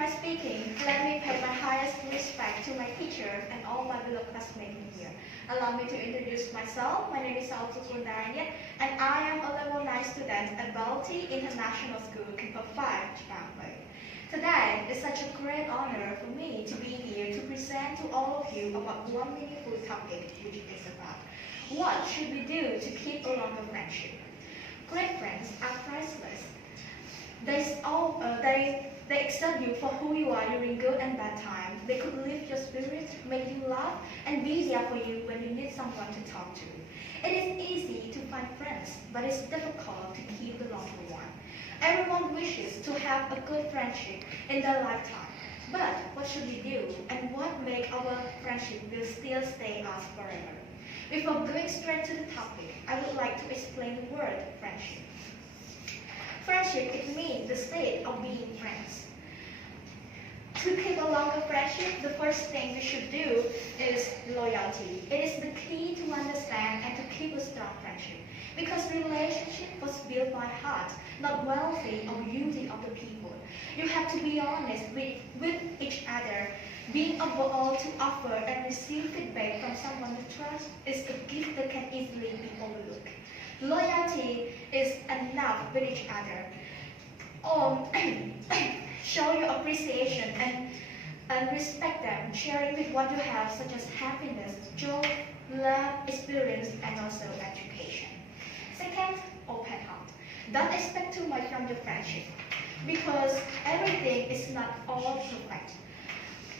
my speaking, let me pay my highest respect to my teachers and all my beloved classmates here. Allow me to introduce myself. My name is Saltukundanya, and I am a level 9 student at Balti International School, Campus 5, Chicago. Today is such a great honor for me to be here to present to all of you about one meaningful topic, which is about what should we do to keep a longer friendship. Great friends are priceless. They accept you for who you are during good and bad times. They could lift your spirits, make you laugh, and be there for you when you need someone to talk to. It is easy to find friends, but it's difficult to keep the longer one. Everyone wishes to have a good friendship in their lifetime. But what should we do, and what makes our friendship will still stay us forever? Before going straight to the topic, I would like to explain the word friendship. Friendship, it means the state of being friends. To keep a longer friendship, the first thing we should do is loyalty. It is the key to understand and to keep a strong friendship. Because relationship was built by heart, not wealthy or beauty of the people. You have to be honest with each other. Being able to offer and receive feedback from someone you trust is a gift that can easily be overlooked. Loyalty is enough with each other. Show your appreciation and respect them, sharing with what you have, such as happiness, joy, love, experience, and also education. Second, open heart. Don't expect too much from your friendship, because everything is not all perfect.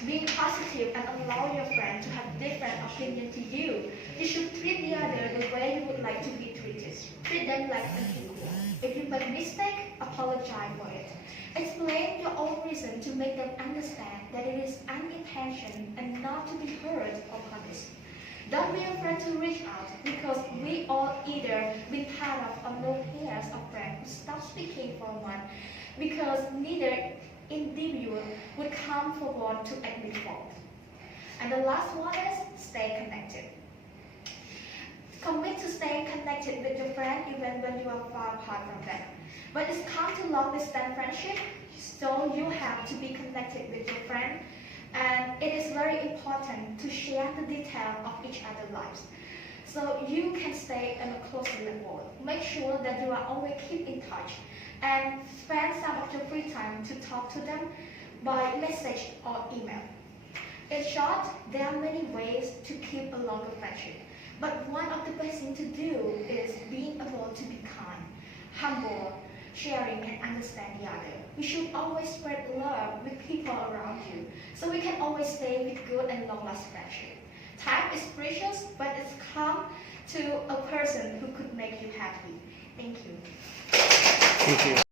Being positive and allow your friend to have different opinion to you. You should treat the other the way you would like to be treated. Treat them like an equal. If you make mistake, apologize for it. Explain your own reason to make them understand that it is unintentional and not to be hurt or punished. Don't be afraid to reach out, because we all either been part of or know pairs of friends who stop speaking for one, because neither individual would come forward to admit fault. And the last one is stay connected. Commit to staying connected with your friend even when you are far apart from them. But it's come to long-distance friendship, so you have to be connected with your friend, and it is very important to share the detail of each other's lives, so you can stay in a closer level. Make sure that you are always keep in touch, and spend some of your free time to talk to them by message or email. In short, there are many ways to keep a longer friendship, but one of the best things to do is being able to be kind, humble, sharing, and understand the other. We should always spread love with people around you, so we can always stay with good and long-lasting friendship. Time is precious, but it's come to a person who could make you happy. Thank you. Thank you.